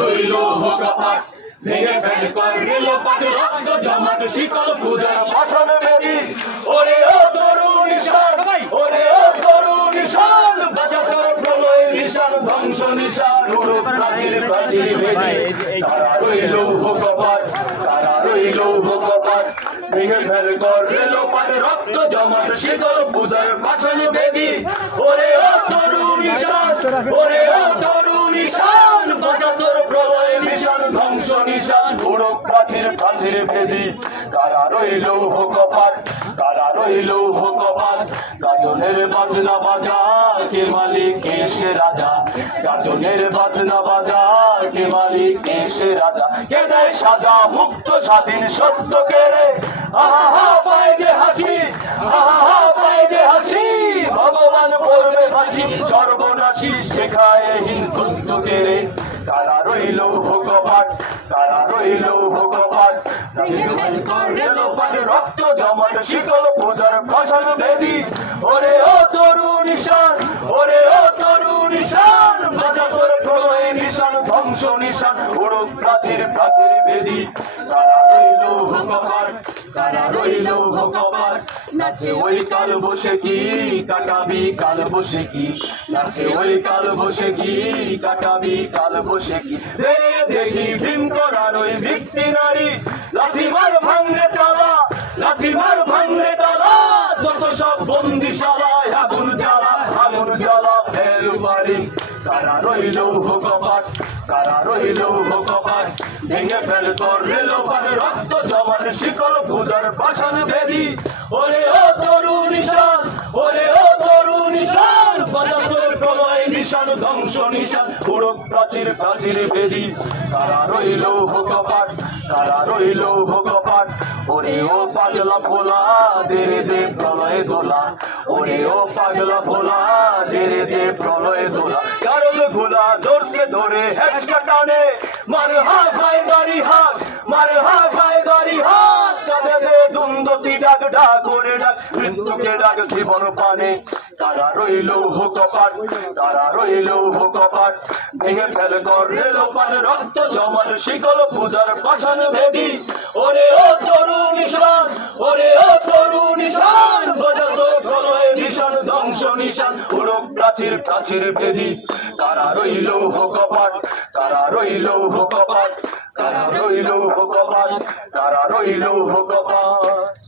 রইল কপাট ভেঙে ফেল কর রেলপাট রক্ত জমাট শিকল পূজার ভাষণ বেদি ওরে ও তরুণ নিশান ওরে ও তরুণ নিশান বাজা তোর প্রলয় নিশান ধ্বংস নিশান উড়ো প্রাচীর প্রাচীর বেদি কারা রইল কপাট কারা রইল কপাট ভেঙে ফেল কর রেলপাট রক্ত জমাট শিকল পূজার ভাষণ বেদি ওরে ও তরুণ নিশান ওরে ও তরুণ নিশান বাজা তোর প্রলয় নিশান ধ্বংস নিশান উড়ো প্রাচীর প্রাচীর বেদি কারা রইল কপাট কারা রইল কপাট গাজনের বাজনা বাজা কে মালিক কে সে রাজা গাজনের বাজনা বাজা কে মালিক কে সে রাজা কে দেয় সাজা মুক্ত স্বাধীন সত্য কে রে আহা পায় যে হাসি আহা পায় যে হাসি ভগবান পড়বে ফাঁসি সর্বনাশী শেখায় হিন্দুত্ব কে রে কারা রইল কপাট কারা রইল কপাট রেলপাট রক্ত জমাট শিকল পূজার ভাষণ বেদি ওরে ও তরুণ নিশান ওরে ও তরুণ নিশান বাজা তোর প্রলয় নিশান ধ্বংস নিশান উড়ো প্রাচীর প্রাচীর বেদি কারা রইল কপাট কারা রইল কপাট নাচে ওই কাল বসে কি কাটাবি কাল বসে কি নাচে ওই কাল বসে কি কাটাবি কাল বসে কি দেখি ভীম করার ওই ভিত্তি নারী লাঠিমার ভাঙলে তালা লাঠিমার ভাঙলে তালা যত সব বন্দিশালায় আগুন জ্বালা ফের বাড়ি কারা রইল কপাট কারা রইল কপাট ভেঙে ফেল কর রেলপাট রক্ত জমাট শিকল পূজার ভাষণ বেদি ওরে ও তরুণ নিশান ওরে ও তরুণ নিশান বাজা তোর প্রলয় নিশান ধ্বংস নিশান উড়ো প্রাচীর প্রাচীর বেদি কারা রইল কপাট কারা রইল কপাট ওরে ও পাগলা ভোলা দেরে দে প্রলয় দোলা ওরে ও পাগলা ভোলা দেরে দে প্রলয় দোলা কারল ভোলা জোরসে ধরে হেঁচকা টানে মার হা ভাই দাড়ি হাত মার হা ভাই দাড়ি হাত কাঁদে দে দুন্দতি ডাক ডাক করে ডাক মৃত্যুকে ডাক জীবন পানে কারা রইল কপাট কারা রইল কপাট ভেঙে ফেল কর রেলপাট রক্ত জমাট শিকল পূজার ভাষণ বেদি ওরে ও তরুণ নিশান ওরে ও তরুণ নিশান বাজা তোর প্রলয় নিশান ধ্বংস নিশান উড়ো প্রাচীর প্রাচীর বেদি কারা রইল কপাট কারা রইল কপাট কারা রইল কপাট কারা রইল কপাট।